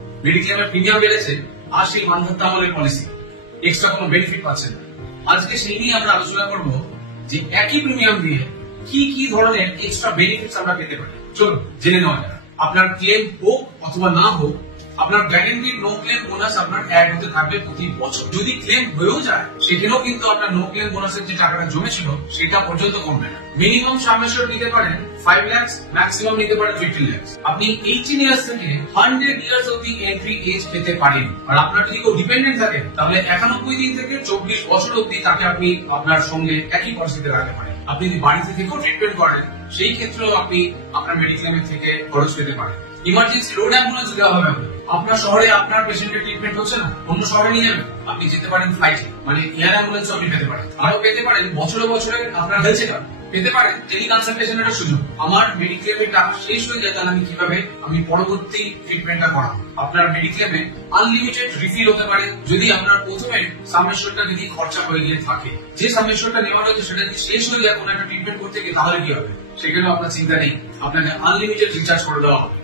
মেডিক্লেমের premium বেড়েছে আর সেই মানধত্তা আমলের পলিসি, এক্সট্রা কোনো বেনিফিট পাচ্ছেন না। আজকে সেই নিয়ে আমরা আলোচনা করবো যে একই প্রিমিয়াম দিয়ে কি কি ধরনের এক্সট্রা বেনিফিটস আমরা পেতে পারি। চলুন জেনে নেওয়া যাক। আপনার ক্লেম হোক অথবা না হোক, আপনার গ্যারান্টিড নো ক্লেম বোনাস আপনার অ্যাড হতে থাকবে প্রতি বছর। যদি ক্লেম হয়েও যায় সেখানেও কিন্তু আপনার নো ক্লেম বোনাসের যে টাকাটা জমেছিল সেটা পর্যন্ত কমবে না। মিনিমাম সামেশন নিতে পারেন 5 লাখ, ম্যাক্সিমাম নিতে পারেন 50 লাখ। আপনি 18 ইয়ার্স থেকে 100 ইয়ার্স অব্দি এন্ট্রি এজ পেতে পারেন। আর আপনার যদি কেউ ডিপেন্ডেন্ট থাকে তাহলে 91 দিন থেকে 24 বছর অব্দি তাকে আপনি আপনার সঙ্গে একই পলিসিতে রাখতে পারেন। আপনি যদি বাড়িতে থেকেও ট্রিটমেন্ট করেন সেই ক্ষেত্রেও আপনি আপনার মেডিক্লেমের থেকে খরচ পেতে পারেন। ইমার্জেন্সি রোড অ্যাম্বুলেন্স দেওয়া হবে। আপনার শহরে আপনার পেশেন্টের ট্রিটমেন্ট হচ্ছে না, অন্য শহরে নিয়ে যাবেন, আপনি যেতে পারেন ফ্লাইটে, মানে এয়ার অ্যাম্বুলেন্স আপনি পেতে পারেন। আরো পেতে পারেন বছরে বছরে আপনার হেলথ চেকআপ, পেতে পারেন টেলিকনসালটেশনের সুযোগ। আমার মেডিক্লেমের টাকা শেষ হয়ে যায় তাহলে আমি কিভাবে পরবর্তী ট্রিটমেন্টটা করাবো। আপনার মেডিক্লেমে আনলিমিটেড রিফিল হতে পারে যদি আপনার প্রথমে সাবমিশনটা যদি খরচা হয়ে গিয়ে থাকে। যে সাবমিশনটা নেওয়া হয়েছে সেটা যদি শেষ হয়ে যায় কোনো একটা ট্রিটমেন্ট করতে গিয়ে তাহলে কি হবে, সেখানেও আপনার চিন্তা নেই, আপনাকে আনলিমিটেড রিচার্জ করে দেওয়া হবে।